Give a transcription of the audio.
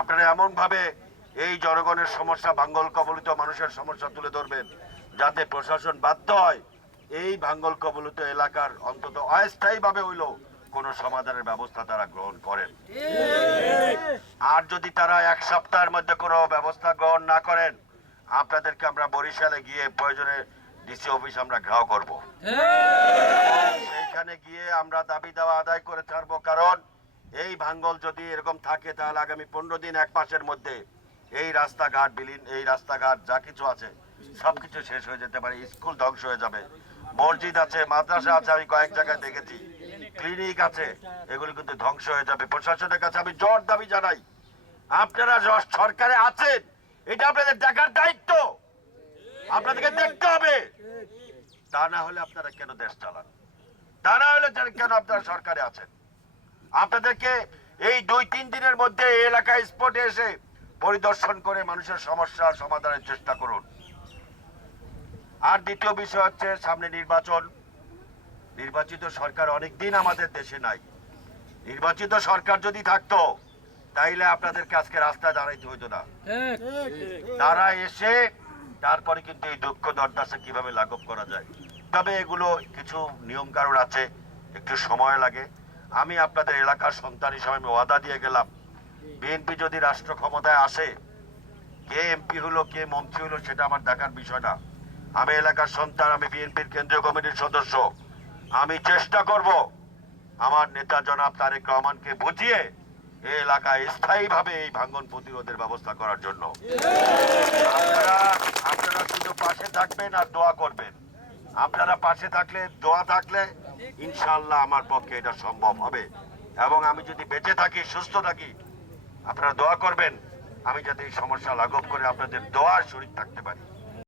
আপনারা এমন ভাবে এই জনগণের সমস্যা ভাঙ্গল কবলিত মানুষের সমস্যা তুলে ধরবেন যাতে প্রশাসন বাধ্য হয় এই ভাঙ্গল কবলিত এলাকার অন্তত অস্থায়ী ভাবে হইলেও কোনো সমাধানের ব্যবস্থা তারা গ্রহণ করেন। আর যদি তারা এক সপ্তাহের মধ্যে কোনো ব্যবস্থা গ্রহণ না করেন আপনাদেরকে আমরা বরিশালে গিয়ে প্রয়োজনে ডিসি অফিস আমরা ঘেরাও করব। সেইখানে গিয়ে আমরা দাবি দাওয়া আদায় করে ছাড়বো কারণ এই ভাঙ্গল যদি এরকম থাকে তাহলে আগামী পনেরো দিন এক মাসের মধ্যে এই রাস্তাঘাট, বিলীন, এই রাস্তাঘাট, যা কিছু আছে, সবকিছু শেষ হয়ে যেতে পারে, স্কুল ধ্বংস হয়ে যাবে। মসজিদ আছে, মাদ্রাসা আছে, আমি কয়েক জায়গায় দেখেছি। ক্লিনিক আছে, এগুলি কিন্তু ধ্বংস হয়ে যাবে। প্রশাসনের কাছে আমি জোর দাবি জানাই। আপনারা সরকারে আছেন, এটা আপনাদের দেখার দায়িত্ব। আপনাদেরকে দেখতে হবে। তা না হলে আপনারা কেন দেশ চালান? তা না হলে কেন আপনারা সরকারে আছেন? আপনাদেরকে এই দুই তিন দিনের মধ্যে এই এলাকায় স্পটে এসে পরিদর্শন করে মানুষের সমস্যার সমাধানের চেষ্টা করুন। আর দ্বিতীয় বিষয় হচ্ছে সামনে নির্বাচন। নির্বাচিত সরকার অনেক দিন আমাদের দেশে নাই। নির্বাচিত সরকার যদি থাকতো তাইলে আপনাদেরকে আজকে রাস্তায় দাঁড়াইতে হইতো না। তারা এসে তারপরে কিন্তু এই দুঃখ দরদাসে কীভাবে লাঘব করা যায়? তবে এগুলো কিছু নিয়ম কানুন আছে একটু সময় লাগে। আমি আপনাদের এলাকার সন্তান হিসাবে আমি ওয়াদা দিয়ে গেলাম। বিএনপি যদি রাষ্ট্র ক্ষমতায় আসে, কে এমপি হলো, কে মন্ত্রী হলো, সেটা আমার দেখার বিষয় না। আমি এলাকার সন্তান, আমি বিএনপির কেন্দ্রীয় কমিটির সদস্য। আমি চেষ্টা করব আমার নেতা জনাব তারেক রহমানকে বুঝিয়ে এই এলাকায় স্থায়ীভাবে এই ভাঙ্গন প্রতিরোধের ব্যবস্থা করার জন্য। আপনারা আপনারা শুধু পাশে থাকবেন আর দোয়া করবেন। আপনারা পাশে থাকলে, দোয়া থাকলে ইনশাআল্লাহ আমার পক্ষে এটা সম্ভব হবে। এবং আমি যদি বেঁচে থাকি, সুস্থ থাকি, আপনারা দোয়া করবেন, আমি যাতে এই সমস্যা লাঘব করে আপনাদের দোয়ার শরীর থাকতে পারি।